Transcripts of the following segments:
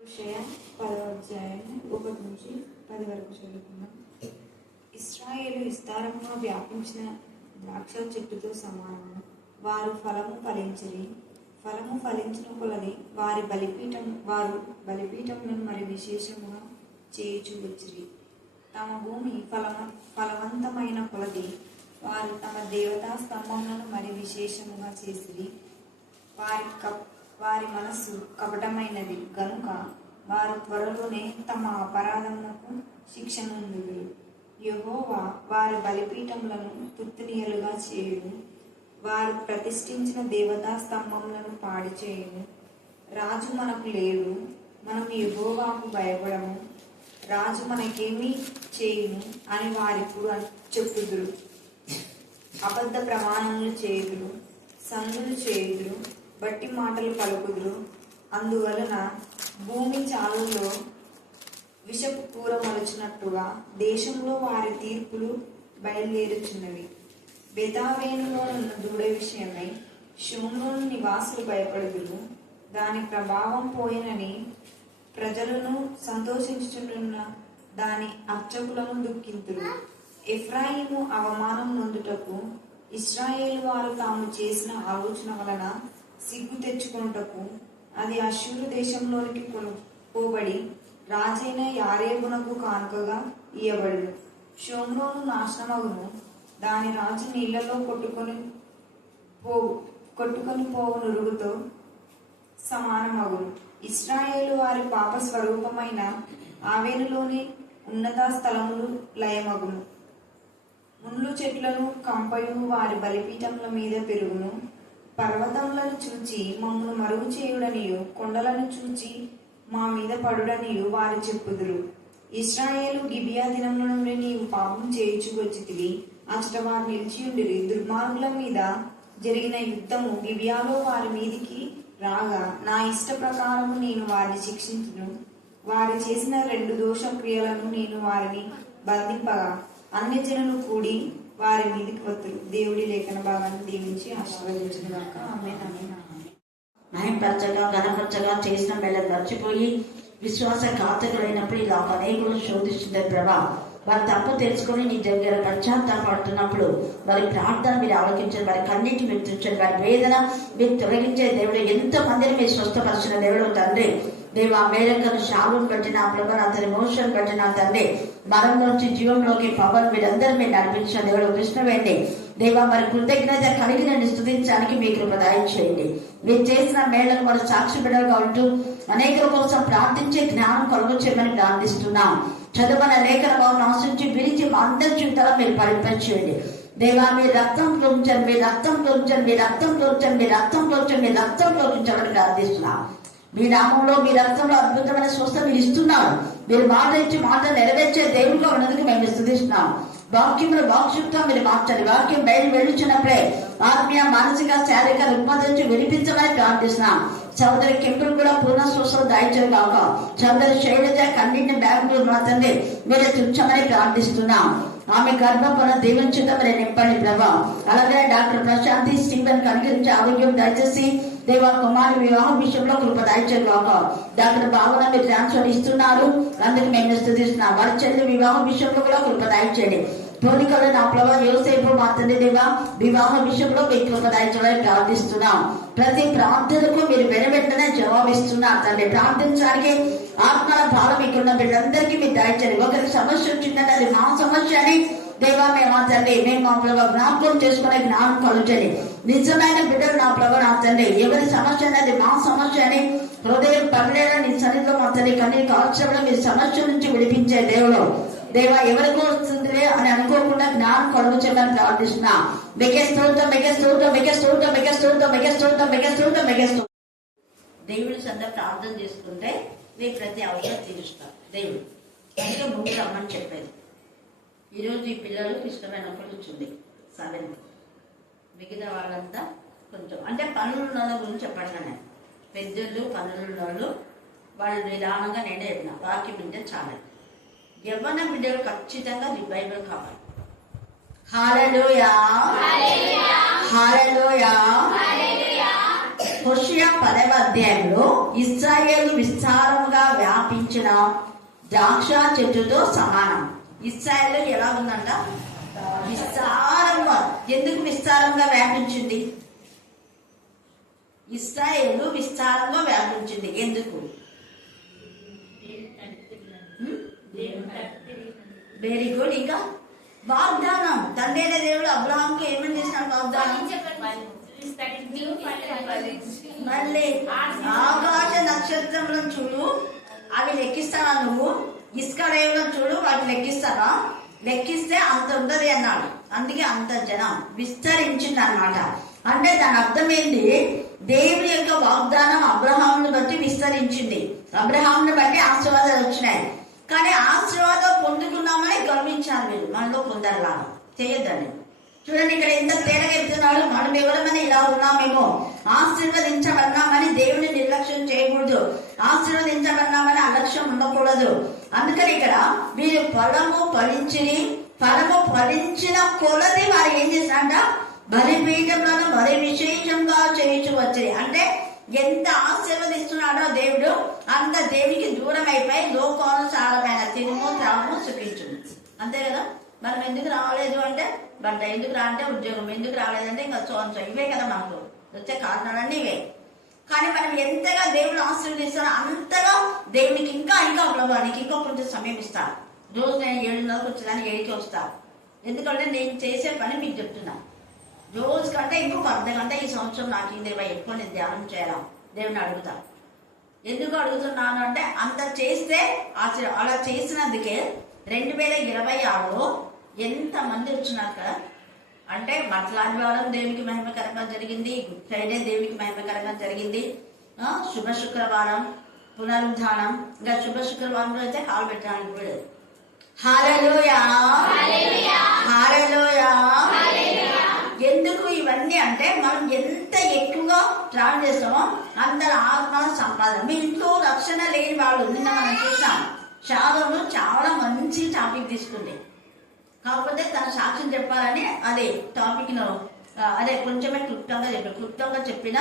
హోషేయ 10వ అధ్యాయం 1 నుంచి 10 వరకు చదువుకుందాం. ఇశ్రాయేలు విస్తారంగా వ్యాపించిన ద్రాక్ష చెట్టుతో సమానము. వారు ఫలము ఫలించిన కొలది వారు బలిపీఠములను మరి విశేషముగా చేయుచు వచ్చిరి. తమ భూమి ఫలవంతమైన కొలది వారు తమ దేవతా స్తంభములను మరి విశేషముగా చేసిరి. వారి మనస్సు కపటమైనది గనుక వారు త్వరలోనే తమ అపరాధములకు శిక్ష నొందుదురు. యెహోవా వారి బలిపీఠములను తుత్తునియలుగా చేయును. వారు ప్రతిష్ఠించిన దేవతా స్తంభములను పాడి చేయును. రాజు మనకు లేడు, మనము యెహోవాకు భయపడము, రాజు మనకేమీ చేయును అని వారిప్పుడు చెప్పుదురు. అబద్ధ ప్రమాణములు చేయుదురు, సందులు చేయుదురు, బట్టి మాటలు పలుకుదురు. అందువలన భూమి చాలులో విషపు కూర మలుచినట్టుగా దేశంలో వారి తీర్పులు బయలుదేరుచున్నవి. బెతావేనులోనున్న దూడ విషయమై షోమ్రోను నివాసులు భయపడుదురు. దాని ప్రభావం పోయినని ప్రజలను సంతోషించుచున్న దాని అర్చకులను దుఃఖింతురు. ఎఫ్రాయిము అవమానం నొందుటకు ఇశ్రాయేలు వారు తాము చేసిన ఆలోచన వలన సిగ్గు తెచ్చుకొనుటకు అది అష్షూరు దేశంలోనికి పోబడి రాజైన యారేబునకు కానుకగా ఇయ్యబడును. షోమ్రోను నాశనమగును, దాని రాజు నీళ్లలో కొట్టుకొని పోవు నురుగుతో సమానమగును. ఇశ్రాయేలు వారి పాప స్వరూపమైన ఆవేనులోని ఉన్నత స్థలములు లయమగును. ముళ్ళు చెట్లను కంపయు వారి బలిపీఠముల మీద పెరుగును. పర్వతములను చూచి మమ్మను మరుగు చేయుడనియు, కొండలను చూచి మా మీద పడుడనియు వారు చెప్పుదురు. ఇశ్రాయేలు గిబియా దినముల నుండి నీవు పాపం చేయుచు వచ్చితివి, అచట వారు నిలిచియుండిరి. దుర్మార్గుల మీద జరిగిన యుద్ధము గిబియాలో వారి మీదికి రాగా నా ఇష్ట ప్రకారము నేను వారిని శిక్షించును. వారు చేసిన 2 దోష క్రియలను నేను వారిని బంధింపగా అన్యజనులు కూడి వారి మీదకి వత్తురు. దేవుడి లేఖన భాగాన్ని దీవించి ఆశీర్వదించును గాక. ఆమేన్. న్యాయపరచగా ఘనపరచగా చేసిన మేళ మర్చిపోయి విశ్వాసఘాతకులైనప్పుడు ఇలా అనేకులు శోధిస్తుంది ప్రభా. వారి తప్పు తెలుసుకొని నీ దగ్గర పశ్చాత్తాపడుతున్నప్పుడు వారి ప్రార్థన మీరు ఆలోచించండి, వారి కన్నిటి మీరు తెచ్చండి, వారి వేదన మీరు తొలగించే దేవుడు. ఎంతో మందిని మీరు స్వస్థపరిచిన దేవుడు తండ్రి. దేవా మేరకను శాలును బట్టి నా ప్రభావం అతని మోషన్ బట్టి నా తండ్రి మరణంలోంచి జీవంలోకి పవన్ మీరందరూ మీరు నడిపించిన దేవుడు కృష్ణవేండి. దేవా మరి కృతజ్ఞత కలిగిన స్తుతించడానికి మీ కృప దయచేయండి. మీరు చేసిన మేళను వారు సాక్షి బిడ్డలుగా ఉంటూ అనేకుల కోసం ప్రార్థించే జ్ఞానం కలుగచేయమని ప్రార్థిస్తున్నాం. చదువున లేఖన భావం ఆశించి విరిచి మా అందరి జీవితాలు మీరు పరిపరిచేయండి. దేవా మీ రక్తం ప్రోక్షండి, మీ రక్తం ప్రోక్షండి, మీ రక్తం ప్రోక్షండి, మీ రక్తం ప్రోక్షండి, మీ రక్తం ప్రోక్షించమని ప్రార్థిస్తున్నాం. మీ నామంలో మీ రక్తంలో అద్భుతమైన స్వస్థ మీరు ఇస్తున్నారు. మీరు మాట ఇచ్చి మాట నెరవేర్చే దేవుడిగా ఉన్నందుకు మేము స్తుతిస్తున్నాం. వాక్యములు వాక్శుక్తం మీరు మార్చండి. వాక్యం బయలు వెళ్ళుచున్నప్పుడే ఆత్మీయ మానసిక శారీరక రుగ్మత వినిపించమని ప్రార్థిస్తున్నాం. సోదరి కెంపులు కూడా పూర్ణ స్వస్థ దాయించరు కాక సోదరి శైలజ కన్నింటి బ్యాగులు మాత్రమే మీరే తుచ్చమని ప్రార్థిస్తున్నాం. ఆమె గర్భఫల దీవించుట మరి నింపండి ప్రభా. అలాగే డాక్టర్ ప్రశాంతి స్టీవెన్ కనికరించి ఆరోగ్యం దయచేసి దేవా కుమారి వివాహం విషయంలో కృప దయచేరు కాక. డాక్టర్ భావన మీరు ట్రాన్స్ఫర్ ఇస్తున్నారు, అందుకు మేము స్తుతిస్తున్నాం. వారి చెల్లి వివాహం విషయంలో కూడా కృప దయచేయండి. పోలికలు నా ప్రభా యోసేపు మా తండ్రి దేవా వివాహ విషయంలో మీ కృప దయచేయాలని ప్రార్థిస్తున్నాం. ప్రతి ప్రార్థనకు మీరు వెనువెంటనే జవాబిస్తున్నారు తండ్రి. ప్రార్థించడానికి ఆత్మల భావం ఇక్కడున్న వీళ్ళందరికీ మీరు దయచేయండి. ఒకరికి సమస్య వచ్చిందంటే అది మా సమస్య అని దేవా మేము మా తండ్రి మేము మా ప్రభావ జ్ఞాపకం చేసుకునే జ్ఞానం కలుగుతుంది. నిజమైన బిడ్డలు నా ప్రభావ నా తండ్రి ఎవరి సమస్య అనేది మా సమస్య అని హృదయం పగలేలా నీ సన్నిధిలో మా తండ్రి కన్నీ కాల్చడం మీ సమస్య నుంచి విడిపించే దేవుడు. దేవా ఎవరికి వస్తుందిలే అని అనుకోకుండా జ్ఞానం కలుగు చేయమని ప్రార్థిస్తున్నా. దేవుడి సంద ప్రార్థన చేసుకుంటే నీ ప్రతి అవసరం తీరుస్తాం దేవుడు. అందుకే ముందు రమ్మని చెప్పేది. ఈరోజు ఈ పిల్లలు ఇష్టమైన కూర్చుంది 7. మిగతా వాళ్ళంతా కొంచెం అంటే పనులు ఉన్న వాళ్ళ గురించి చెప్పండి. నేను పెద్దలు పనులు ఉన్న వాళ్ళు నిదానంగా నేనే చెప్పిన వాక్యం వింటే చాలా. యవ్వన బిడ్డలు ఖచ్చితంగా బైబిల్ కావాలి. హల్లెలూయా హల్లెలూయా. హోషేయ 10వ అధ్యాయంలో ఇశ్రాయేలు విస్తారముగా వ్యాపించిన ద్రాక్ష చెట్టుతో సమానం. ఇశ్రాయేలు ఎలా ఉందంట? విస్తారంగా. ఎందుకు విస్తారంగా వ్యాపించింది? ఇశ్రాయేలు విస్తారంగా వ్యాపించింది ఎందుకు? Very good. ఇంకా వాగ్దానం. తండ్రి అయిన దేవుడు అబ్రహాంకి ఏమని చేసినాడు వాగ్దానం? మళ్ళీ ఆకాశ నక్షత్రములను చూడు, అవి లెక్కిస్తావా నువ్వు? ఇసుక రేవులను చూడు, వాటి లెక్కిస్తావా? లెక్కిస్తే అంత ఉంటది అన్నాడు. అందుకే అంత జనం విస్తరించింది అనమాట. అంటే దాని అర్థం ఏంటి? దేవుని యొక్క వాగ్దానం అబ్రహామును బట్టి విస్తరించింది. అబ్రహామును బట్టి ఆశీర్వాదాలు వచ్చినాయి. కానీ ఆశీర్వాదం పొందుకున్నామని గర్వించాలి మీరు. మనలో పొందరలాగా చేయొద్దండి. చూడండి ఇక్కడ ఎంత తేడాగా చెప్తున్నాడు. మనం ఎవరమని ఇలా ఉన్నామేమో. ఆశీర్వదించబడినామని దేవుని నిర్లక్ష్యం చేయకూడదు. ఆశీర్వదించబడినామని అలక్ష్యం ఉండకూడదు. అందుకని ఇక్కడ మీరు ఫలము ఫలించిన కొలది వారు ఏం చేశారంట? బలిపీఠంలో మరి విశేషంగా చేయించు వచ్చి. అంటే ఎంత ఆశీర్వదిస్తున్నాడో దేవుడు అంత దేవునికి దూరం అయిపోయి లోకానుసారమైన తినుము త్రాము సుఖించు. అంతే కదా. మనం ఎందుకు రాలేదు అంటే బట్ట, ఎందుకు రా అంటే ఉద్యోగం, ఎందుకు రాలేదంటే ఇంకా చోంచో. ఇవే కదా మనకు వచ్చే కారణాలన్నీ ఇవే. కానీ మనం ఎంతగా దేవుడు ఆశీర్వదిస్తాడో అంతగా దేవునికి ఇంకా ప్రభావానికి ఇంకా కొంచెం సమయం ఇస్తాను. రోజు నేను 7:30 వచ్చేదాన్ని 7కి వస్తాను. ఎందుకంటే నేను చేసే పని మీకు చెప్తున్నా. రోజు కంటే ఇంకొక అర్ధ గంట ఈ సంవత్సరం నాకు ఈ దేవా ఎక్కువ నేను ధ్యానం చేయాలా దేవుని అడుగుతా. ఎందుకు అడుగుతున్నాను అంటే అంత చేస్తే అలా చేసినందుకే 2026లో ఎంతమంది వచ్చినారు కదా. అంటే మట్లాదివారం దేవునికి మహిమకరంగా జరిగింది, గుడ్ ఫ్రైడే దేవునికి మహిమకరంగా జరిగింది, శుభ శుక్రవారం పునరుద్ధానం, ఇంకా శుభ శుక్రవారం అయితే హాల్ పెట్టడానికి కూడా. హల్లెలూయా హల్లెలూయా. ఎందుకు ఇవన్నీ అంటే మనం ఎంత ఎక్కువగా ట్రావెల్ చేస్తామో అంత ఆత్మ సంపాదన. మీ ఇంట్లో రక్షణ లేని వాళ్ళు నిన్న మనం చూసాం. శాలోను చాలా మంచి టాపిక్ తీసుకుంది. కాకపోతే తన సాక్ష్యం చెప్పాలని అదే టాపిక్ ను అదే కొంచెమే క్లుప్తంగా చెప్పిన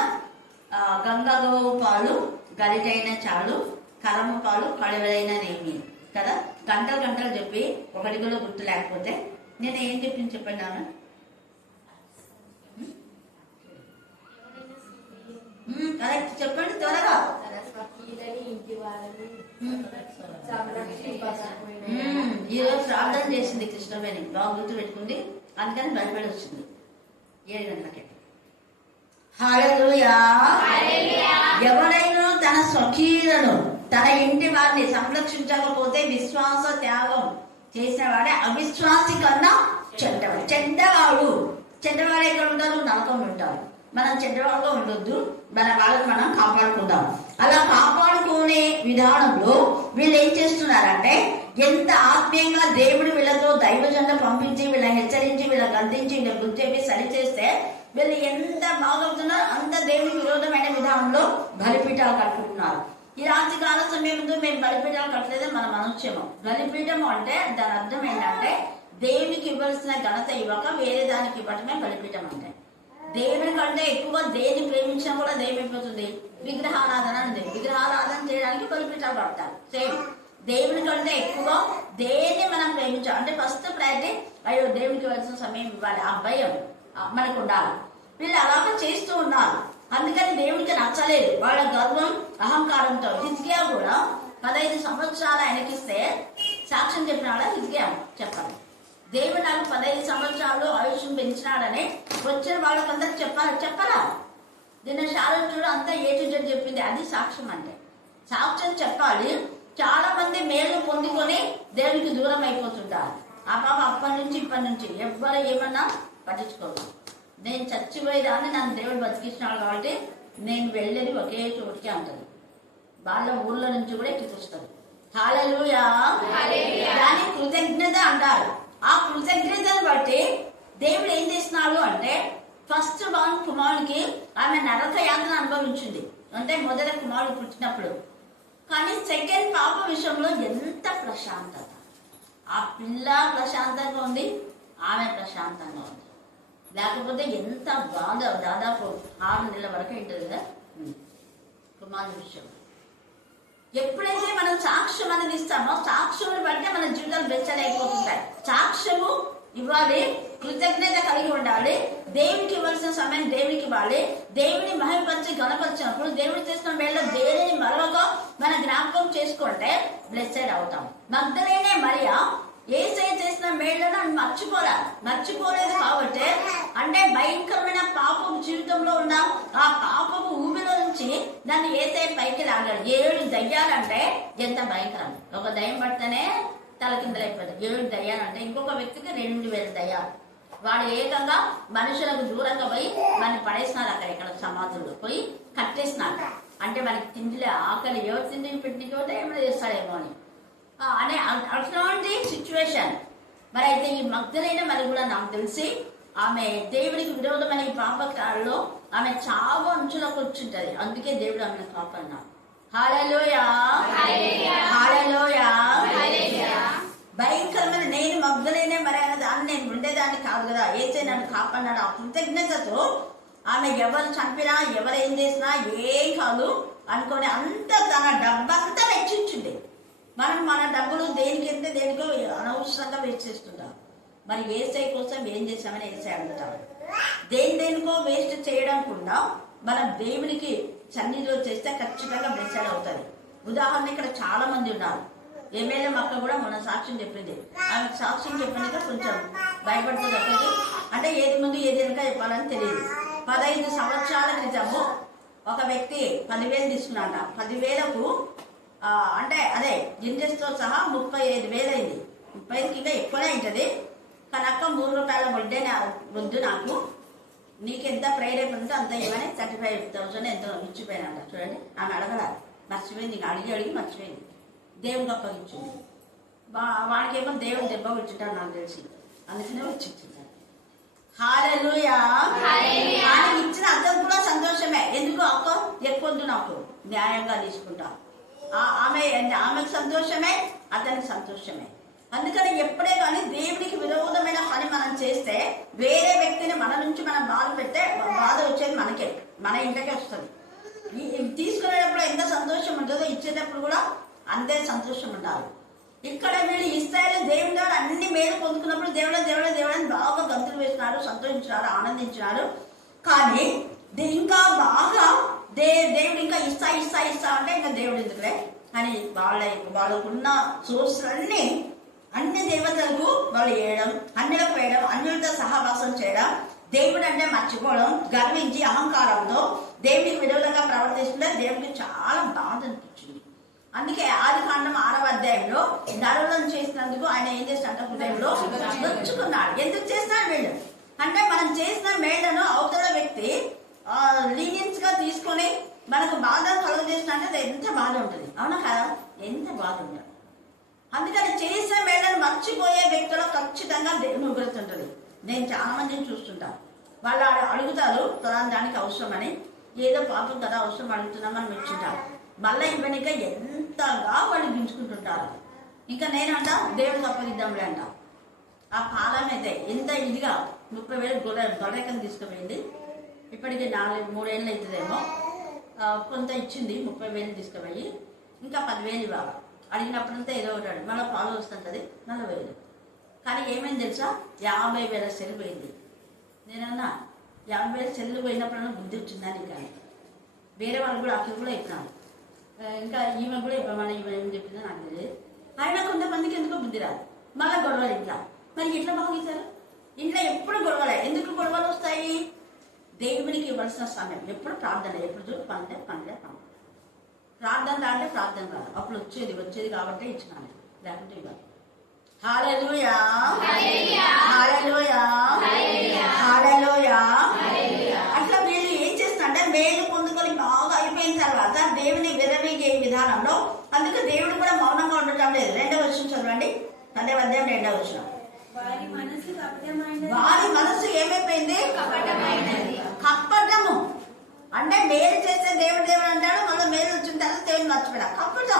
గంగగోవు పాలు గరిటైన చాలు, కరము పాలు కడవలైన నేమి కదా. గంటలు చెప్పి ఒకటి కూడా గుర్తు లేకపోతే నేను ఏం చెప్పింది చెప్పండి నాన్న. కరెక్ట్ చెప్పండి త్వరగా. ఈరోజు ప్రార్థన చేసింది కృష్ణవేణి, బాగా గుర్తు పెట్టుకుంది. అందుకని భయపడి వచ్చింది 7 గంటలకి. హల్లెలూయా. ఎవరైనా తన స్వకీయులను తన ఇంటి వారిని సంరక్షించకపోతే విశ్వాస త్యాగం చేసిన వాడే అవిశ్వాసి కన్నా చెడ్డవాడు. చెడ్డవాడు ఎక్కడ ఉంటారు? నరకంలో ఉంటారు. మనం చెడ్డవాళ్ళగా ఉండొద్దు. మన వాళ్ళని మనం కాపాడుకుందాం. అలా కాపాడుకునే విధానంలో వీళ్ళు ఏం చేస్తున్నారంటే ఎంత ఆత్మీయంగా దేవుడు వీళ్ళతో దైవజన పంపించి వీళ్ళ హెచ్చరించి వీళ్ళ గద్దించి వీళ్ళ గుర్తు చెప్పి సరి చేస్తే వీళ్ళు ఎంత బాగవుతున్నారు. అంత దేవుని విరోధమైన విధానంలో బలిపీఠాలు కట్టుకుంటున్నారు. ఈ రాత్రి కాల సమయం ముందు మేము బలిపీఠాలు కట్టలేదే మనం అనొచ్చేమో. బలిపీఠం అంటే దాని అర్థం ఏంటంటే దేవునికి ఇవ్వాల్సిన ఘనత ఇవ్వక వేరే దానికి ఇవ్వటమే బలిపీఠం అంటే. దేవుని కంటే ఎక్కువ దేన్ని ప్రేమించినా కూడా దైవం అయిపోతుంది. విగ్రహారాధన అంటే విగ్రహారాధన చేయడానికి బలిపీఠాలు కడతారు. సేమ్ దేవుని కంటే ఎక్కువ దేన్ని మనం ప్రేమించాలి అంటే ఫస్ట్ ప్రయత్నం అయ్యో దేవునికి ఇవ్వాల్సిన సమయం ఇవ్వాలి, ఆ భయం మనకు ఉండాలి. వీళ్ళు అలాగే చేస్తూ ఉన్నారు. అందుకని దేవుడికి నచ్చలేదు. వాళ్ళ గర్వం అహంకారంతో హిజ్కియా కూడా 15 సంవత్సరాలు ఆయనకిస్తే సాక్ష్యం చెప్పినాడా? హిజ్కియా చెప్పాలి. దేవుడు నాకు 15 సంవత్సరాలు ఆయుష్యం పెంచినాడని వచ్చిన వాళ్ళకందరూ చెప్పరా? దీన్ని శాలం చూడ అంతా A to Z చెప్పింది. అది సాక్ష్యం అంటే. సాక్ష్యం చెప్పాలి. చాలా మంది మేలు పొందుకొని దేవునికి దూరం అయిపోతుంటారు. ఆ పాప అప్పటి నుంచి ఇప్పటి నుంచి ఎవ్వరు ఏమన్నా పట్టించుకోదు. నేను చచ్చిపోయేదాన్ని నన్ను దేవుడు బతికించినాడు కాబట్టి నేను వెళ్ళేది ఒకే చోటికి అంటది. వాళ్ళ ఊర్లో నుంచి కూడా ఎక్కిస్తుంది. హల్లెలూయా. దాన్ని కృతజ్ఞత అంటారు. ఆ కృతజ్ఞతను బట్టి దేవుడు ఏం చేస్తున్నాడు అంటే ఫస్ట్ కుమారుడికి ఆమె నరక యాతన అనుభవించింది. అంటే మొదటి కుమారుడు పుట్టినప్పుడు. కానీ సెకండ్ పాప విషయంలో ఎంత ప్రశాంతత. ఆ పిల్ల ప్రశాంతంగా ఉంది, ఆమె ప్రశాంతంగా ఉంది. లేకపోతే ఎంత బాధ. దాదాపు 6 నెలల వరకు ఉంటుంది కదా కుమారుడి విషయం. ఎప్పుడైతే మనం సాక్షి సాక్ష్యం అనేది ఇస్తామో సాక్ష్యం బట్టి మన జీవితాలు బెచ్చలైపోతుంటాయి. సాక్ష్యము ఇవ్వాలి, కృతజ్ఞత కలిగి ఉండాలి, దేవునికి ఇవ్వాల్సిన సమయం దేవునికి ఇవ్వాలి. దేవుని మహిమపరిచి గణపరిచినప్పుడు దేవుడు చేసిన వేళ దేనిని మరొక మన జ్ఞాపకం చేసుకుంటే బ్లెస్సెడ్ అవుతాం. మగ్దలేనే మరియా యేసయ్య చేసిన మేళ్లను మర్చిపోలేదు కాబట్టి, అంటే భయంకరమైన పాపపు జీవితంలో ఉన్న ఆ పాపపు ఊబిలో నుంచి దాన్ని యేసయ్య పైకి లాగాడు. 7 దయ్యాలంటే ఎంత భయంకరం! ఒక దయ్యం పడితేనే తలకిందలైపోయింది. 7 దయ్యాలంటే ఇంకొక వ్యక్తికి 2000 దయ్యాలు. వాడు ఏకంగా మనుషులకు దూరంగా పోయి వాడిని పడేసినారు. అక్కడ ఇక్కడ సమాధుల్లో పోయి కట్టేసినారు. అంటే మనకి తిండిలే ఆకలి, ఎవరు తిండిని పెట్టినోటే ఏమైనా చేస్తాడేమో అని అనే అట్లాంటి సిచ్యువేషన్. మరి అయితే ఈ మగ్దలైన మరి కూడా నాకు తెలిసి ఆమె దేవుడికి విరోధమైన ఈ పాపకాలలో ఆమె చావు అంచులకు వచ్చింటది. అందుకే దేవుడు ఆమెను కాపాడినాడు. హల్లెలూయా, హల్లెలూయా. భయంకరమైన నేను మగ్దలేనే మరి అనే దాన్ని నేను ఉండేదాన్ని కాదు కదా, ఏసే నన్ను కాపాడినాడు. ఆ కృతజ్ఞతతో ఆమె ఎవరు చంపినా ఎవరు ఏం చేసినా ఏం కాదు అనుకొని అంత తన డబ్బంతా వెచ్చించుండే. మనం మన డబ్బులు దేనికి వెళ్తే దేనికో అనవసరంగా వేస్ట్ చేస్తుంటాం. మరి ఏసై కోసం ఏం చేసామని ఏసై అడుగుతాం. దేనికో వేస్ట్ చేయడం కూడా మనం దేవునికి సన్నిధిలో చేస్తే ఖచ్చితంగా బ్లెస్సెడ్ అవుతుంది. ఉదాహరణ ఇక్కడ చాలా మంది ఉన్నారు. ఎమ్మెల్యే అక్క కూడా మన సాక్ష్యం చెప్పింది. ఆమె సాక్ష్యం చెప్పినాక కొంచెం భయపడుతుంది. అక్కడికి అంటే ఏది ముందు ఏది వెనుక చెప్పాలని తెలియదు. 15 సంవత్సరాల క్రితము ఒక వ్యక్తి 10,000 తీసుకున్నాడ. 10,000కు అంటే అదే ఇంట్రెస్ట్తో సహా 35,000 అయింది. 35కి ఇంకా ఎక్కువనే అవుతుంది. కానీ అక్క 3 రూపాయల వడ్డే వద్దు, నాకు నీకెంత ప్రేరేపణ ఉంటే అంత ఇవ్వని 35,000 ఎంతో ఇచ్చిపోయినాడ. చూడండి, ఆమె అడగల, మర్చిపోయింది. అడిగి మర్చిపోయింది. దేవుడికి అప్పగించింది. వాడికేమో దేవుడు దెబ్బ వచ్చింటాడు నాకు తెలిసి, అందుకనే వచ్చి హల్లెలూయా. ఆయన ఇచ్చిన అతను కూడా సంతోషమే. ఎందుకు అక్క ఎక్కువద్దు, నాకు న్యాయంగా తీసుకుంటా. ఆమెకు సంతోషమే, అతనికి సంతోషమే. అందుకని ఎప్పుడే కానీ దేవునికి విరోధమైన పని మనం చేస్తే వేరే వ్యక్తిని మన నుంచి మనం బాధ పెడితే బాధ వచ్చేది మనకే, మన ఇంటికే వస్తుంది. తీసుకునేటప్పుడు ఎంత సంతోషం ఉంటుందో ఇచ్చేటప్పుడు కూడా అంతే సంతోషం ఉండాలి. ఇక్కడ వీళ్ళు ఇస్రాయేలు దేవుడు అన్ని మేలు పొందుకున్నప్పుడు దేవుడని బాగా గంతులు వేసినారు, సంతోషించినారు, ఆనందించినారు. కానీ ఇంకా బాగా దేవుడు ఇంకా ఇస్తా అంటే ఇంకా దేవుడు ఎందుకులే అని వాళ్ళకున్న సోర్సులన్నీ అన్ని దేవతలకు వాళ్ళు వేయడం, అన్యులకు వేయడం, అన్యులతో సహవాసం చేయడం, దేవుడు అంటే మర్చిపోవడం, గర్వించి అహంకారంతో దేవుడికి విరోధంగా ప్రవర్తిస్తుంటే దేవుడికి చాలా బాధ అనిపించింది. అందుకే ఆదికాండం 6వ అధ్యాయంలో నరులను చేసినందుకు ఆయన ఏం చేసినట్టు హృదయంలో నొచ్చుకున్నాడు. ఎందుకు చేసినాడు వీళ్ళు అంటే మనం చేసిన మేళ్లను అవతల వ్యక్తి లీనియన్స్ గా తీసుకొని మనకు బాధ కలుగజేసినట్టు ఎంత బాధ ఉంటుంది, అవునా కదా? ఎంత బాధ ఉంటుంది. అందుకని చేసిన మేళ్లను మర్చిపోయే వ్యక్తులు ఖచ్చితంగా దేవుని ఉగ్రత ఉంటుంది. నేను చాలా మందిని చూస్తుంటాను. వాళ్ళు అడుగుతారు దానికి అవసరమని, ఏదో పాపం కదా అవసరం అడుగుతున్నామని మెచ్చుంటారు. మళ్ళీ ఇవ్వనిక ఎంతగా వాళ్ళు గించుకుంటుంటారు. ఇంకా నేనంట దేవుడికి అప్పగిద్దాంలే అంట. ఆ కాలం అయితే ఎంత ఇదిగా 30,000 గొర్రెకని తీసుకుపోయింది. ఇప్పటికి 3 ఏళ్ళు అవుతుందేమో. కొంత ఇచ్చింది, 30,000 తీసుకుపోయి ఇంకా 10,000 ఇవ్వాలి. అడిగినప్పుడంతా ఏదో ఒకటి మళ్ళీ పాలు వస్తుంటుంది 40,000. కానీ ఏమైంది తెలుసా, 50,000 సెల్ పోయింది. నేనన్నా 50,000 సెల్లు పోయినప్పుడన్నా బుద్ధి వచ్చిందని. కానీ వేరే వాళ్ళు కూడా అక్కడ కూడా చెప్పినాను. ఇంకా ఈమె కూడా చెప్పమని ఈమె ఏం చెప్పిందో నాకు తెలియదు. అయినా కొంతమందికి ఎందుకో బుద్ధి రాదు. మళ్ళీ గొడవలు ఇంట్లో. మరి ఎట్లా బాగుంటారు? ఇంట్లో ఎప్పుడు గొడవలే. ఎందుకు గొడవలు వస్తాయి? దేవునికి ఇవ్వాల్సిన సమయం ఎప్పుడు ప్రార్థన, ఎప్పుడు చూడు పనులే. ప్రార్థన అంటే ప్రార్థన కాదు, అప్పుడు వచ్చేది కాబట్టి ఇచ్చినాను, లేకుంటే ఇవ్వాలి. హల్లెలూయా, హల్లెలూయా, హల్లెలూయా. అట్లా వీళ్ళు ఏం చేస్తారంటే మేలు పొందుకొని బాగా అయిపోయిన తర్వాత దేవుని విరవీగే విధానంలో, అందుకే దేవుడు కూడా మౌనంగా ఉండటం లేదు. 2వ వచనం చదవండి, 10వ అధ్యాయం 2వ వచనం. వారి మనసు ఏమైపోయింది? కపటము. అంటే మేలు చేస్తే దేవుడు అంటాడు, మళ్ళీ మేలు వచ్చిన తర్వాత దేవుడు మర్చిపోయాడు.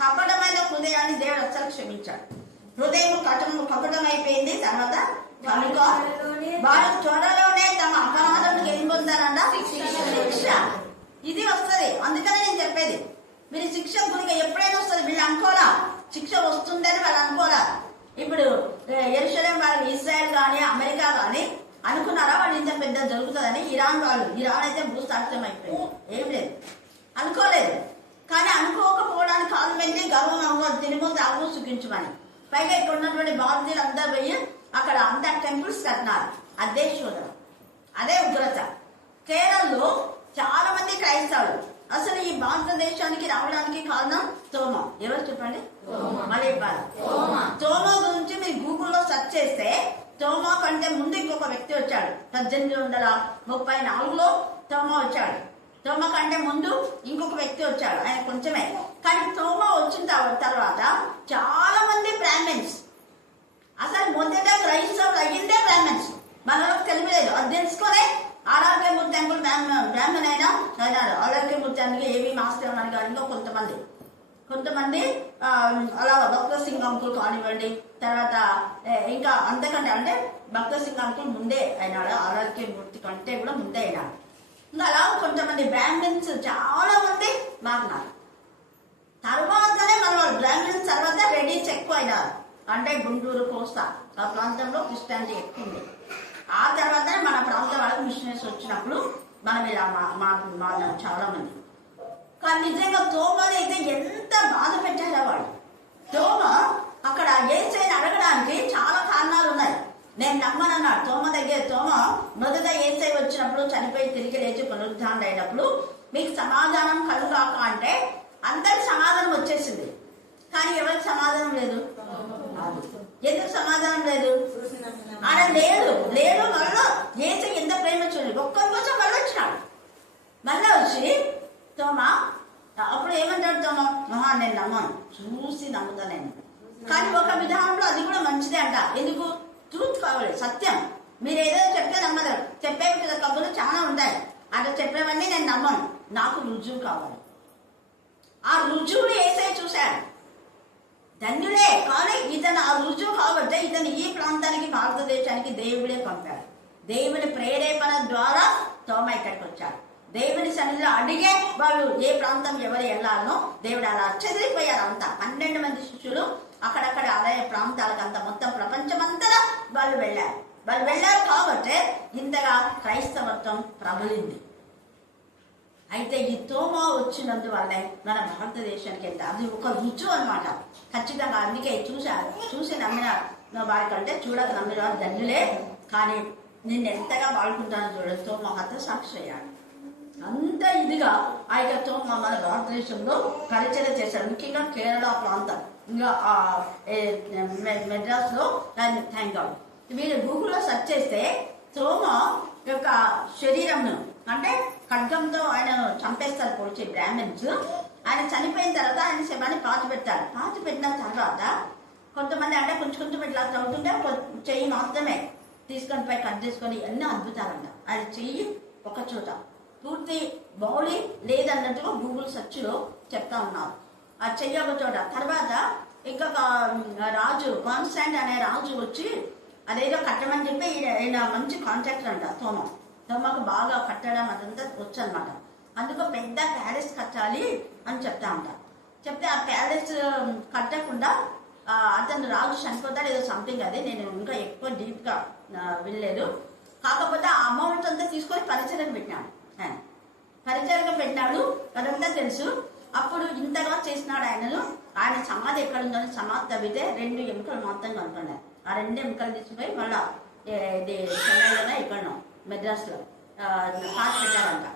కపటమైన హృదయాన్ని దేవుడు అసలు క్షమించాడు. హృదయం కపటం అయిపోయింది. తర్వాత వారు త్వరలోనే తమ అపరాధం ఏం పొందారంట? శిక్ష. ఇది వస్తుంది. అందుకనే నేను చెప్పేది, మీరు శిక్ష గురిగా ఎప్పుడైనా వస్తుంది. వీళ్ళు అనుకోవాలా వస్తుందని వాళ్ళు అనుకోరారు. ఇప్పుడు యెరూషలేం వాళ్ళు ఇజ్రాయెల్ కానీ అమెరికా కానీ అనుకున్నారా వాళ్ళు ఇంత పెద్ద జరుగుతుందని? ఇరాన్ అయితే భూస్థాపితం అయిపోయింది, ఏం లేదు, అనుకోలేదు. కానీ అనుకోకపోవడానికి కారణం ఏంటి? గర్వం, తినుము తాగు సుఖించమని. పైగా ఇక్కడ ఉన్నటువంటి భారతీయులు అందరూ పోయి అక్కడ అంతా టెంపుల్స్ కట్టినారు. అదే శోధన, అదే ఉగ్రత. కేరళలో చాలా మంది క్రైస్తవులు. అసలు ఈ భారతదేశానికి రావడానికి కారణం తోమ. ఎవరు చెప్పండి? మలేపాలి. తోమ గురించి మీరు గూగుల్లో సెర్చ్ చేస్తే తోమ కంటే ముందు ఇంకొక వ్యక్తి వచ్చాడు. 1834లో తోమ వచ్చాడు. తోమ కంటే ముందు ఇంకొక వ్యక్తి వచ్చాడు, ఆయన కొంచెమే. కానీ తోమ వచ్చిన తర్వాత చాలా మంది బ్రాహ్మణ్స్, అసలు మొదట క్రైస్తవులు అయ్యిందే బ్రాహ్మణ్స్, మనలోకి తెలియలేదు. అది తెలుసుకొని ఆరోగ్యమూర్తి టెంపుల్ బ్రాహ్మణ్ అయినా అయినారు. ఆరోగ్యమూర్తి ఏవి మాస్టర్ అని కానీ కొంతమంది అలా భక్త సింగ్ అంకుల్ కానివ్వండి, తర్వాత ఇంకా అంతకంటే అంటే భక్త సింగ్ అంకుల్ ముందే అయినాడు, ఆరోగ్యమూర్తి కంటే కూడా ముందే అయినాడు. ఇంకా అలా కొంతమంది బ్రాహ్మణ్స్ చాలా మంది మారినారు. తర్వాతనే మన బ్రాహ్మణ్స్ తర్వాత రెడీస్ ఎక్కువ అయినారు. అంటే గుంటూరు, కోస్తా ఆ ప్రాంతంలో క్రిస్టియానిటీ ఎక్కువ ఉంది. ఆ తర్వాతనే మన ప్రాంతం వాళ్ళకి మిషనరీస్ వచ్చినప్పుడు మనం ఇలా మారినాం చాలా మంది. కానీ నిజంగా తోమని అయితే ఎంత బాధ పెట్టారో వాళ్ళు. తోమ అక్కడ యేసయ్యని అడగడానికి చాలా కారణాలు ఉన్నాయి. నేను నమ్మనన్నాడు తోమ మొదట యేసయ్య వచ్చినప్పుడు చనిపోయి తిరిగి లేచి పునరుద్ధారణ అయినప్పుడు మీకు సమాధానం కలుగాక అంటే అందరికి సమాధానం వచ్చేసింది. కానీ ఎవరికి సమాధానం లేదు. ఎందుకు సమాధానం లేదు? ఆయన లేడు. మళ్ళీ యేసయ్య ఎంత ప్రేమ చూడండి, ఒక్కరి కోసం మళ్ళీ వచ్చినాడు. మళ్ళీ వచ్చి తోమ అప్పుడు ఏమంటాడు తోమ? నేను నమ్మను, చూసి నమ్ముతా నేను. కానీ ఒక విధానంలో అది కూడా మంచిదే అంట. ఎందుకు? ట్రూత్ కావాలి, సత్యం. మీరు ఏదో చెప్తే నమ్మదు. చెప్పే కబుర్లు చాలా ఉంటాయి, అట్లా చెప్పేవన్నీ నేను నమ్మను, నాకు రుజువు కావాలి. ఆ రుజువుని యేసయ్య చూశాడు. ధన్యుడే. కానీ ఇతను ఆ రుజువు కాబట్టి ఇతను ఈ ప్రాంతానికి, భారతదేశానికి దేవుడే పంపాడు. దేవుని ప్రేరేపణ ద్వారా తోమ ఇక్కడికి వచ్చాడు. దేవుని సన్నిధిలో అడిగే వాళ్ళు ఏ ప్రాంతం ఎవరు వెళ్ళాలనో దేవుడు అలా చెదిరిపోయారు. అంతా 12 మంది శిష్యులు అక్కడక్కడ అదే ప్రాంతాలకు అంతా మొత్తం ప్రపంచమంతా వాళ్ళు వెళ్ళారు కాబట్టి ఇంతగా క్రైస్తవత్వం ప్రబలింది. అయితే ఈ తోమ వచ్చినందువల్లే మన భారతదేశానికి వెళ్తే అది ఒక రుజువు అనమాట. ఖచ్చితంగా అందుకే చూసి నమ్మిన వారికంటే చూడక నమ్మిన వారు ధన్యులే. కానీ నిన్ను ఎంతగా వాడుకుంటానో చూడండి. తోమ హతసాక్షి అయ్యాడు. అంత ఇదిగా ఆ యొక్క తోమ మన భారతదేశంలో పరిచయం చేశాడు. ముఖ్యంగా కేరళ ప్రాంతం, ఇంకా మెడ్రాస్లో. Thank God. మీరు గూగుల్లో సెర్చ్ చేస్తే తోమ యొక్క శరీరంను అంటే ఖడ్గంతో ఆయన చంపేస్తారు పొడిచి బ్రాహ్మణ్స్. ఆయన చనిపోయిన తర్వాత ఆయన శవాన్ని పాతి పెట్టిన తర్వాత కొంతమంది అంటే కొంచెం ఇట్లా తవ్వుతుంటే చెయ్యి మాత్రమే తీసుకొని పోయి కట్ చేసుకొని అన్నీ అద్భుతాలంట. ఆయన చెయ్యి ఒక చోట, పూర్తి బాడీ లేదన్నట్టుగా గూగుల్ సెర్చ్లో చెప్తా ఉన్నారు. ఆ చెయ్యి ఒక చోట. తర్వాత ఇంకొక రాజు, కాన్స్టాంట్ అనే రాజు వచ్చి అదేదో కట్టమని చెప్పి ఈయన మంచి కాంట్రాక్టర్ అంట. తోమకు బాగా కట్టడం అదంతా వచ్చు అనమాట. అందుకు పెద్ద ప్యాలెస్ కట్టాలి అని చెప్తా ఉంటా. చెప్తే ఆ ప్యాలెస్ కట్టకుండా అతను రాజు చనిపోతాడు ఏదో సంథింగ్. అదే నేను ఇంకా ఎక్కువ డీప్గా వెళ్ళలేదు. కాకపోతే ఆ అమౌంట్ అంతా తీసుకొని పరిచయకు పెట్టినాడు. అదంతా తెలుసు. అప్పుడు ఇంతగా చేసినాడు ఆయన సమాధి ఎక్కడుందని సమాధి తవ్వితే 2 ఎముకలు మాత్రం కనుక్కున్నాయి. ఆ 2 ఎముకలు తీసుకుపోయి మళ్ళా చెన్నైలోనే ఎక్కడో మెడ్రాస్లో పాస్ పెట్టారంట.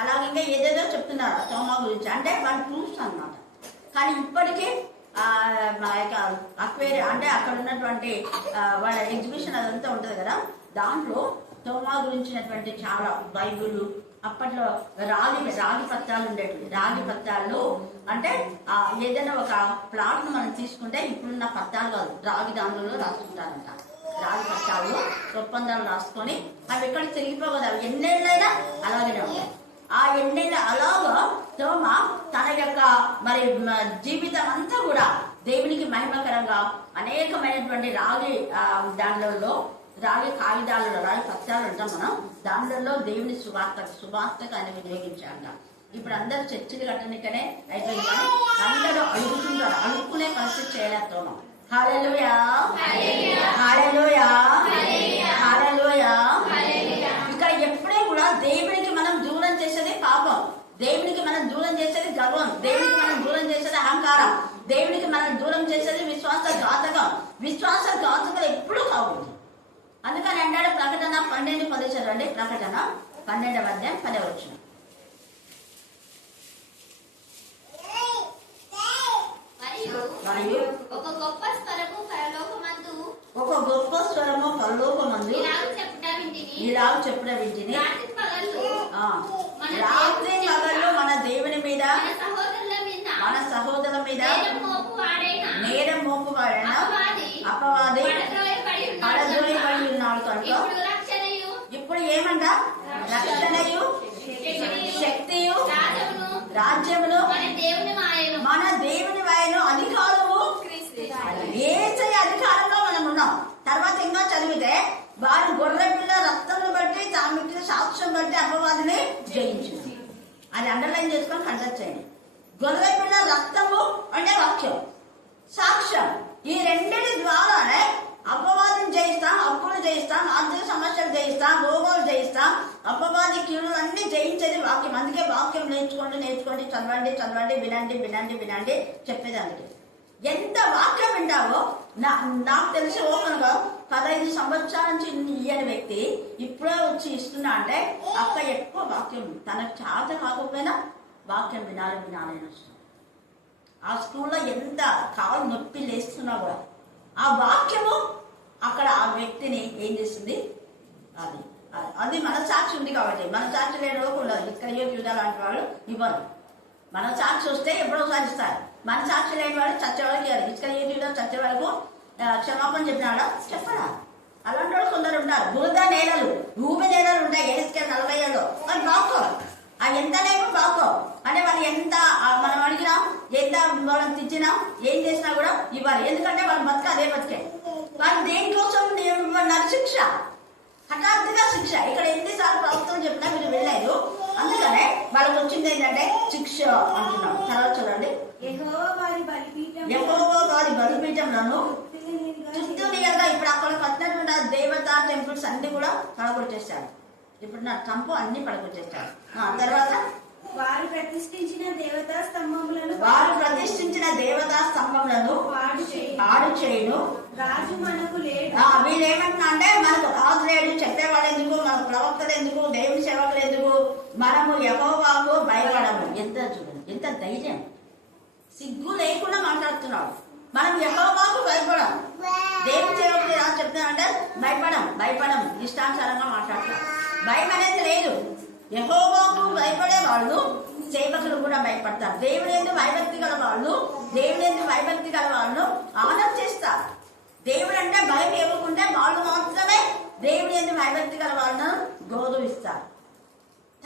అలాగే ఇంకా ఏదేదో చెప్తున్నారు తోమ గురించి. అంటే వాళ్ళు ప్రూఫ్స్ అనమాట. కానీ ఇప్పటికీ మా యొక్క అక్వేరియం అంటే అక్కడ ఉన్నటువంటి వాళ్ళ ఎగ్జిబిషన్ అదంతా ఉంటుంది కదా, దాంట్లో తోమ గురించినటువంటి చాలా బైబుల్, అప్పట్లో రాగి పత్రాలు ఉండేటివి. రాగి పత్రాల్లో అంటే ఏదైనా ఒక ప్లాట్ను మనం తీసుకుంటే ఇప్పుడున్న పత్రాలు కాదు, రాగి దానిలో రాసుకుంటారంట. రాగి పత్రాల్లో ఒప్పందాలు రాసుకొని అవి ఎక్కడికి తిరిగిపోకూడదు. అవి ఎన్నేళ్ళైనా అలాగే ఉంటాయి. ఆ ఎన్నేళ్ళ అలాగా తోమ తన యొక్క మరి జీవితం అంతా కూడా దేవునికి మహిమకరంగా అనేకమైనటువంటి రాగి దానిలో రాగి కాగితాలలో రాగి పత్రాలు ఉంటాం మనం, దానిలో దేవుని సువార్తకు ఆయన వినియోగించాక. ఇప్పుడు అందరూ చర్చిలు కట్టడానికనే అయిపోయింది. కానీ అందరూ అడుగుతుంటారు అడుక్కునే పరిస్థితి చేయలేకపోతున్నాం. హల్లెలూయా, హల్లెలూయా, హల్లెలూయా. ఇక్కడ ఎప్పుడే కూడా దేవునికి మనం దూరం చేసేది పాపం, దేవునికి మనం దూరం చేసేది గర్వం, దేవునికి మనం దూరం చేసేది అహంకారం, దేవునికి మనం దూరం చేసేది విశ్వాసఘాతకం. విశ్వాసఘాతకులు ఎప్పుడు కావద్దు. అందుకని అన్నాడు ప్రకటన 12:10 చదవండి. ప్రకటన 12:10. మరియు ఒక గొప్ప స్వరము పరలోకమందు ఇలాగ చెప్పుట వింటిని, రాత్రి పగళ్ళు మన దేవుని మీద, మన సహోదరుల మీద నేరం మోపువాడైన అపవాది పడద్రోయబడి ఉన్నాడు కనుక ఇప్పుడు ఏమంట? రక్షణయు శక్తియు రాజ్యములు మన దేవుని వాయను అధికారము ఏసై అధికారంలో మనం ఉన్నాం. తర్వాత ఇంకా చదివితే వారు గొర్రె పిల్ల రక్తమును బట్టి తామిచ్చిన సాక్ష్యం బట్టి అపవాదిని జయించింది. అది అండర్లైన్ చేసుకొని కన్సల్ట్ చేయండి. గొర్రె పిల్ల రక్తము అంటే వాక్యం, సాక్ష్యం. ఈ రెండింటి ద్వారానే అపవాదిని జయిస్తాం, అప్పులు జయిస్తాం, ఆర్థిక సమస్యలు జయిస్తాం, రోగాలు జయిస్తాం, అపవాది కీడులు అన్ని జయించేది వాక్యం. అందుకే వాక్యం నేర్చుకోండి, చదవండి, వినండి చెప్పేది. అందుకే ఎంత వాక్యం వింటావో. నాకు తెలిసి ఓపెన్గా 15 సంవత్సరాల నుంచి ఇయ్యని వ్యక్తి ఇప్పుడే వచ్చి ఇస్తున్నా అంటే అక్క ఎక్కువ వాక్యం, తనకు చేత కాకపోయినా వాక్యం వినాలని వస్తుంది. ఆ స్కూల్లో ఎంత కాలు నొప్పి లేస్తున్నా కూడా ఆ వాక్యము అక్కడ ఆ వ్యక్తిని ఏం చేస్తుంది? అది మన సాక్షి ఉంది కాబట్టి. మన సాక్షి లేని వరకు ఉండదు. ఇక్కడ యూదా లాంటి వాళ్ళు ఇవ్వరు. మన సాక్షి వస్తే ఎప్పుడోసారి ఇస్తారు. మన సాక్షి లేని వాళ్ళు చచ్చేవాళ్ళకి ఇవ్వాలి. ఇక్కడ యూదా చచ్చే వరకు క్షమాపణ చెప్పినాడా? చెప్పడా? అలాంటి వాళ్ళు కొందరు ఉంటారు. బురద నేలలు, భూమి నేలలు ఉంటాయి. ఏసుకెళ్ళి 40 ఏళ్ళు వాళ్ళు బాగుకో, ఆ ఎంతనేమో బాగుకో అంటే వాళ్ళు ఎంత మనం అడిగినా, ఎంత మనం తెచ్చినా, ఏం చేసినా కూడా ఇవ్వాలి. ఎందుకంటే వాళ్ళు బతుక అదే బతికే. వాళ్ళు దేనికోసం శిక్ష, హఠాత్తుగా శిక్ష. ఇక్కడ ఎన్నిసార్లు ప్రభుత్వం చెప్పినా మీరు వెళ్ళలేదు. అందుకనే వాళ్ళకి వచ్చింది ఏంటంటే శిక్ష అంటున్నాం. తర్వాత చూడండి. యెహోవా వారి బలిపీఠంలను చుట్టూనిగా ఇప్పుడు అక్కడ కట్టినటువంటి దేవతా టెంపుల్స్ అన్ని కూడా పడగొట్టేశాడు. ఇప్పుడు నా ట్రంప్ అన్ని పడగొట్టేశాడు. తర్వాత వారు ప్రతిష్ఠించిన దేవతా స్తంభములను పాడు చేయును. రాజు మనకు లేడు. వీళ్ళు ఏమంటున్నా అంటే మనకు రాజు లేడు, చెప్పేవాళ్ళు ఎందుకు, మనకు ప్రవక్తలు ఎందుకు, దేవుని సేవకులు ఎందుకు, మనము యెహోవాకు భయపడము. ఎంత చూడండి, ఎంత ధైర్యం, సిగ్గు లేకుండా మాట్లాడుతున్నాడు. మనం యెహోవాకు భయపడం. దేవుని సేవకులు ఎలా చెప్తున్నారంటే భయపడం ఇష్టానుసారంగా మాట్లాడుతున్నాం. భయం అనేది లేదు. యెహోవాకు భయపడే వాళ్ళు సేవకులు కూడా భయపడతారు. దేవుని ఎందుకు భయభక్తి గల వాళ్ళు ఆనందిస్తారు. దేవుడు అంటే భయం ఇవ్వకుంటే వాళ్ళు మాత్రమే దేవుని ఎందుకు భయభక్తి గల వాళ్ళను గౌరవిస్తారు.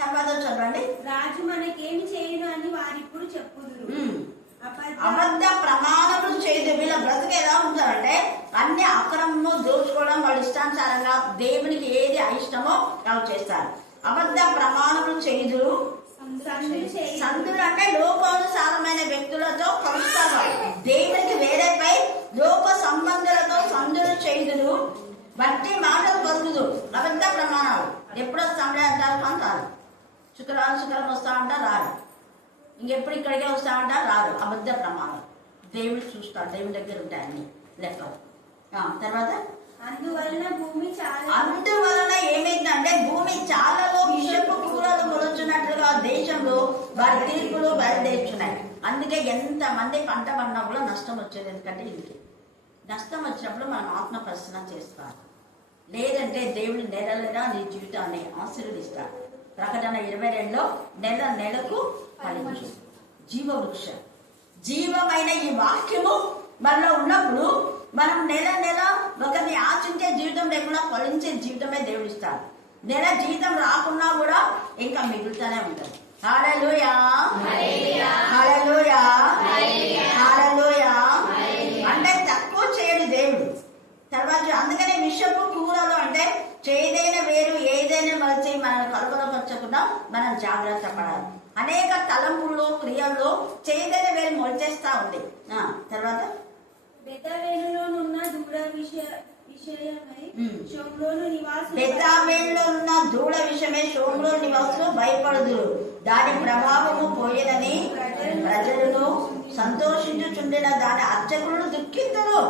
తర్వాత చదవండి. రాజు మనకేమి చేయను అని వారిప్పుడు చెప్పుదురు. అబద్ధ ప్రమాణములు చేయదు. వీళ్ళ బ్రతుకు ఎలా ఉంటారంటే అన్ని అక్రమము దోచుకోవడం, వాళ్ళు ఇష్టానుసారంగా దేవునికి ఏది అయిష్టమో వాళ్ళు చేస్తారు. అబద్ధ ప్రమాణములు చేయదు. సంతులు అంటే లోకానుసారమైన వ్యక్తులతో కలుస్తారు. దేవునికి వేరేపై లోక సంబంధులతో సందులు చేయుదురు. బట్టి మాటలు పలుకుదు. అబద్ధ ప్రమాణాలు. ఎప్పుడు వస్తాంటే అంటారు కాదు. శుక్రవారం వస్తా అంటారు, రారు. ఇంకెప్పుడు ఇక్కడికే వస్తా అంటారు, రారు. అబద్ధ ప్రమాణాలు. దేవుడు చూస్తాడు, దేవుడి దగ్గర ఉంటాయి అన్ని లెక్కలు. తర్వాత అందువలన ఏమైందంటే భూమి చాలాలో విషపు కూరలు మొలుచున్నట్లుగా దేశంలో వారి తీర్పులు బయలుదేరుచున్నాయి. అందుకే ఎంత మంది పంట పడినా కూడా నష్టం వచ్చేది. ఎందుకంటే ఇంటికి నష్టం వచ్చినప్పుడు మనం ఆత్మ పరిశీలన చేసుకోవాలి. లేదంటే దేవుడు నెల నీ జీవితాన్ని ఆశీర్వదిస్తాడు. ప్రకటన 22లో నెలకు ఫలించు జీవవృక్ష జీవమైన ఈ వాక్యము మనలో ఉన్నప్పుడు మనం నెల ఒకరిని ఆశించే జీవితం లేకుండా ఫలించే జీవితమే దేవుడు ఇస్తాడు. నెల జీవితం రాకున్నా కూడా ఇంకా మిగులుతూనే ఉంటుంది. హల్లెలూయా, హల్లెలూయా, హల్లెలూయా. అంటే తక్కువ చేయడు దేవుడు. తర్వాత అందుకనే విషపు కూరలు అంటే చేదైన వేరు ఏదైనా మలిచి మనం కలపలపరచకుండా మనం జాగ్రత్త పడాలి. అనేక తలంపుల్లో క్రియల్లో చేయదైన వేలు మొలిచేస్తా ఉంది. తర్వాత బెతవేలులోనున్న దూడ విషయమై షోమ్రోను నివాసులు బెతావేలులో ఉన్న దూడ విషయమే షోమ్రోను నివాసులు భయపడుదురు. దాని ప్రభావము పోయేదని ప్రజలను సంతోషించుచుండిన దాని అర్చకులను దుఃఖింతురు.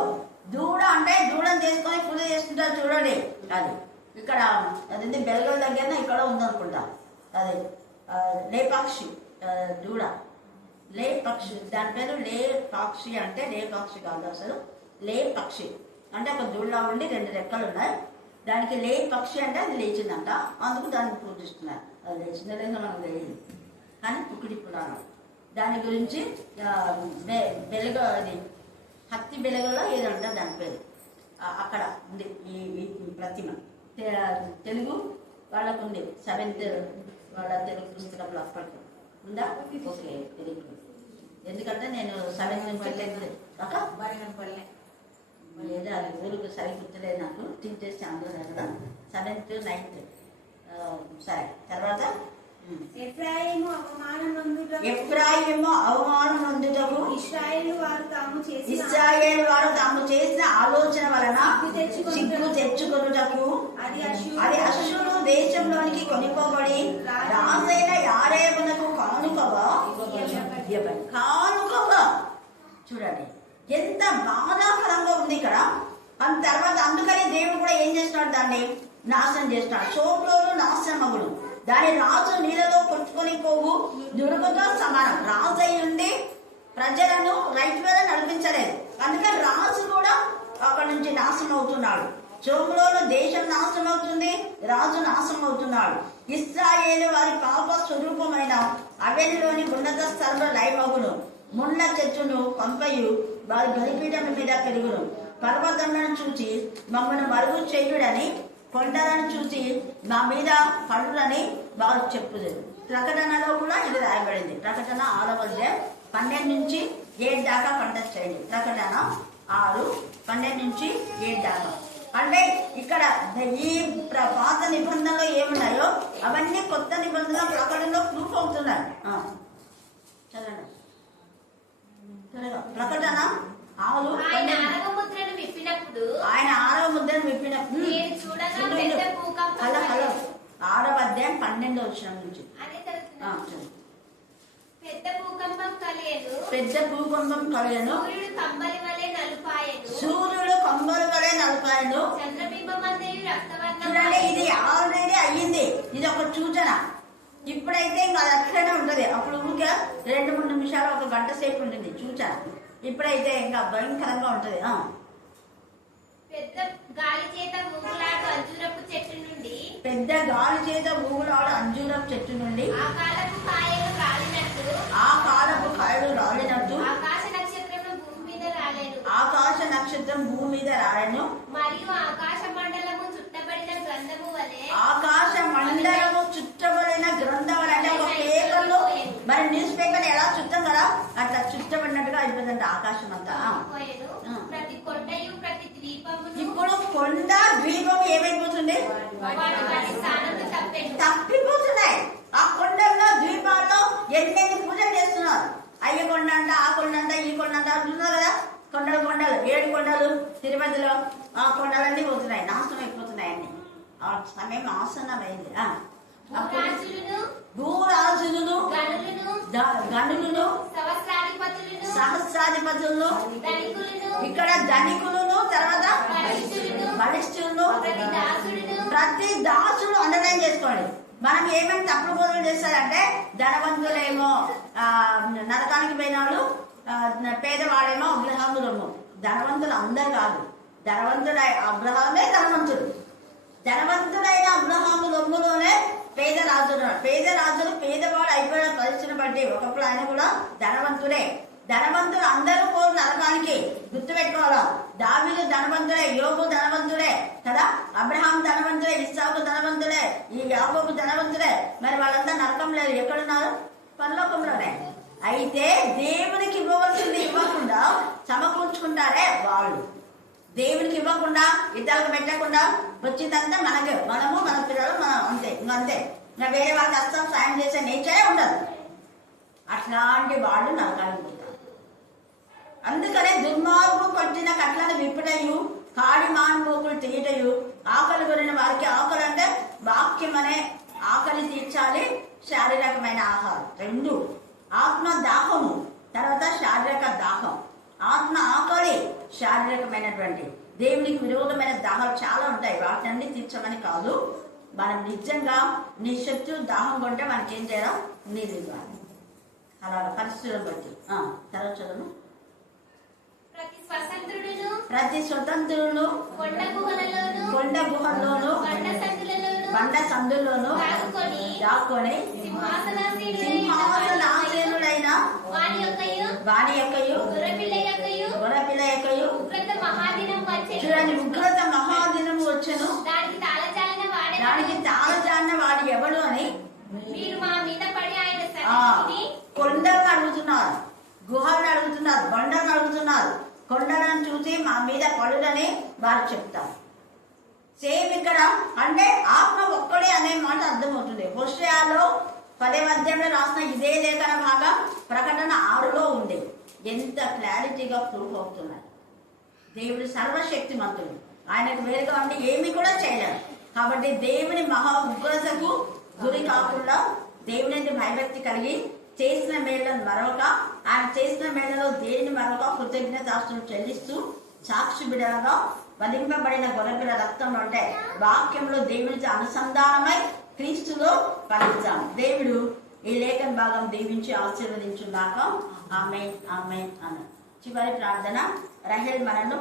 దూడ అంటే దూడను తీసుకొని పూజ చేసుకుంటారు చూడండి. అది ఇక్కడ అదేంటి బెల్గల దగ్గర ఇక్కడ ఉందనుకుంటా. అదే లేపాక్షి దూడ, లేపక్షి, దాని పేరు లేపాక్షి. అంటే లేపాక్షి కాదు అసలు, లేపక్షి అంటే ఒక దూడలా ఉండి 2 రెక్కలు ఉన్నాయి. దానికి లేపక్షి అంటే అది లేచిందంట, అందుకు దాన్ని పూజిస్తున్నారు. అది లేచిందో లేదో మనకు తెలియదు, కానీ కుకిడి పురాణం దాని గురించి బెలగ అది హత్తి బెలగలో ఏదంట దాని పేరు. అక్కడ ఉంది ఈ ప్రతిమ. తెలుగు వాళ్ళకు ఉంది 7th వాళ్ళ తెలుగు పుస్తకంలో అప్పటికి ఉందా? ఓకే, తెలుగు. ఎందుకంటే నేను 7th నుంచి 10th కాక లేదా అది ఊరికి సరి గుర్తులేదు నాకు. టీచర్స్ అందరూ కదా 7th 9th. సరే, తర్వాత ఎఫ్రాయిము అవమానం నొందుటకు ఇశ్రాయేలు వారు తాము చేసిన ఆలోచన వలన సిగ్గు తెచ్చుకొనుటకు అది అశ్షూరు దేశంలోనికి కొనుకోబడి రాజైన యారేబునకు కానుకగా చూడండి ఎంత బాధాకరంగా ఉంది ఇక్కడ. తర్వాత అందుకని దేవుడు కూడా ఏం చేస్తున్నాడు, దాన్ని నాశనం చేస్తున్నాడు. షోమ్రోను నాశనమగుడు, దాని రాజు నీళ్ళలో కొట్టుకొని పోవు దుర్గతో సమానం. రాజు అయి ఉండి ప్రజలను రైట్ మీద నడిపించలేదు, అందుకని రాజు కూడా అక్కడ నుంచి నాశనం అవుతున్నాడు. షోమ్రోను దేశం నాశనం అవుతుంది, రాజు నాశనం అవుతున్నాడు. ఇశ్రాయేలు వారి పాప స్వరూపమైన అవెన్లోని ఉన్నత స్థలంలో లయమగును. ముళ్ళ చెట్టును పంపయు వారి బలిపీఠం మీద పెరుగును. పర్వతములను చూచి మమ్మల్ని మరుగు చేయుడని, కొండలను చూసి మా మీద పడులని వారు చెప్పులేదు. ప్రకటనలో కూడా ఇది రాయబడింది. ప్రకటన 6వ అధ్యాయం 12 నుంచి 7 దాకా కంటెస్ట్ చేయండి. ప్రకటన 6, 12 నుంచి 7 దాకా. అంటే ఇక్కడ ఈ పాత నిబంధనలో ఏమున్నాయో అవన్నీ కొత్త నిబంధనల ప్రకటనలో ప్రూఫ్ అవుతున్నాయి. చదవండి. ప్రకటన 6, ఆయన 6వ ముద్రను విప్పినప్పుడు హలో 6వ అధ్యాయం 12వ వచనం నుంచి పెద్ద భూకంపం కలిగెను. సూర్యుడు కంబలి వలె నలుపాయను. చంద్రబింబమంతయు రక్తవర్ణం. చూడండి, ఇది ఆల్రెడీ అయ్యింది. ఇది ఒక సూచన. ఇప్పుడైతే ఇంకా అది అట్లనే ఉంటుంది. అప్పుడు ఊరికే 2-3 నిమిషాలు 1 గంట సేపు ఉంటుంది సూచన. ఇప్పుడైతే ఇంకా భయంకరంగా ఉంటుంది. పెద్ద గాలి చేత ఊగులాడు అంజూరపు చెట్టు నుండి ఆ కాలపు కాయలు రాలినట్టు ఆకాశ నక్షత్రం భూమి మీద రాలేను. మరియు ఆకాశ మండలము చుట్టబడిన గ్రంథం వలె అంటే ఒక పేపర్లో మరి న్యూస్ పేపర్ ఎలా చుట్టాం కదా అట్లా చుట్టబడినట్టుగా అయిపోతుందంట ఆకాశం అంతా. ఇప్పుడు కొండ ద్వీపం ఏమైపోతుంది, తప్పిపోతున్నాయి. ఆ కొండల్లో ద్వీపాల్లో ఎన్నెన్ని పూజలు చేస్తున్నారు. అయ్య కొండ అంట, ఆ కొండ అంట, ఈ కొండ అంట అంటున్నారు కదా. కొండలు 7 కొండలు తిరుపతిలో, ఆ కొండలన్నీ పోతున్నాయి, నాశనం అయిపోతున్నాయి అన్ని. ఆ సమయం ఆసన్నమైంది. భూరాజులను, గనులను, సహస్రాధిపతులను, ఇక్కడ ధనికులను, తర్వాత బలిష్ఠులను, ప్రతి దాసుడు అండర్లైన్ చేసుకోండి. మనం ఏమేమి తప్పుడు బోధలు చేస్తారంటే ధనవంతులేమో నరకానికి పోయిన వాళ్ళు, పేదవాడేమో అబ్రహాములము. ధనవంతులు అందరు కాదు. అబ్రహామే ధనవంతుడు. ధనవంతుడైన అబ్రహాము రొమ్ములోనే పేద రాజులు పేదవాడు అయిపోయిన పరిస్థితిని బట్టి ఒకప్పుడు ఆయన కూడా ధనవంతుడే. ధనవంతులు అందరూ పోరు నరకానికి. గుర్తుపెట్టుకోవాలా, దావీదు ధనవంతుడే, యోబు ధనవంతుడే కదా, అబ్రహాం ధనవంతుడే, ఇస్సాకు ధనవంతుడే, ఈ యాకోబు ధనవంతుడే. మరి వాళ్ళంతా నరకం లేదు, ఎక్కడున్నారు? పరలోకంలోనే. అయితే దేవునికి ఇవ్వవలసింది ఇవ్వకుండా సమకూర్చుకుంటారే వాళ్ళు. దేవునికి ఇవ్వకుండా, ఇతరులకు పెట్టకుండా వచ్చిందంతా మనము మన పిల్లలు మనం అంతే. ఇంకా వేరే వాళ్ళకి అస్తం సాయం చేసే నేచరే ఉండదు. అట్లాంటి వాళ్ళు నరకానికి పోతారు. అందుకనే దుర్మార్గు కొట్టిన కట్లను విప్పుటయు కాడి మానుమోకులు తీయటయు ఆకలి కొనిన వారికి ఆకలి అంటే వాక్యం అనే ఆకలి తీర్చాలి, శారీరకమైన ఆహారం రెండు. ఆత్మ దాహము, తర్వాత శారీరక దాహం. ఆత్మ ఆకలి, శారీరకమైనటువంటి దేవునికి విరోధమైన దాహాలు చాలా ఉంటాయి. వాటిని అన్ని తీర్చమని కాదు, మనం నిజంగా నీ శక్తి దాహం కొంటే మనకేం చేయాలి, నీళ్ళు ఇవ్వాలి. అలాగ పరిస్థితులను బట్టి. తర్వాత చదువు. ప్రతి స్వతంత్రులను కొండ గుహల్లోను బండ సందుల్లోను దాక్కొని సింహాసనాసీనుడైన వాని యొక్కయు గొర్రెపిల్ల యొక్కయు చూడండి, ఉగ్రత మహాదినము వచ్చెను, దానికి తాళజాడిన వాడు ఎవడు అని కొండలను అడుగుతున్నారు, గుహలను అడుగుతున్నారు, బండలను అడుగుతున్నారు. కొండలను చూసి మా మీద పడుదని వారు చెప్తారు. సేమ్ ఇక్కడ అంటే ఆత్మ ఒక్కడే అనే మాట అర్థమవుతుంది. హోషేయాలో 10వ అధ్యాయంలో రాసిన ఇదే లేఖన భాగం ప్రకటన 6లో ఉంది. ఎంత క్లారిటీగా ప్రూఫ్ అవుతున్నాయి. దేవుడు సర్వశక్తిమంతుడు, ఆయనకు వేరుగా ఉండి ఏమి కూడా చేయలేరు. కాబట్టి దేవుని మహా ఉగ్రతకు గురి కాకుండా దేవుని భయభక్తి కలిగి చేసిన మేళ్లను మరొక, ఆయన చేసిన మేళ్లలో దేనిని మరొక కృతజ్ఞతాస్తులు చెల్లిస్తూ సాక్షి బిడలుగా వధింపబడిన గొర్రెపిల్ల రక్తంలో అంటే వాక్యంలో దేవునితో అనుసంధానమై క్రీస్తులో ఫలించాం. దేవుడు ఈ లేఖన భాగం దీవించి ఆశీర్వదించున్నాక ఆమేన్ ఆమేన్ అన్న. చివరి ప్రార్థన. రహేల్ మనలో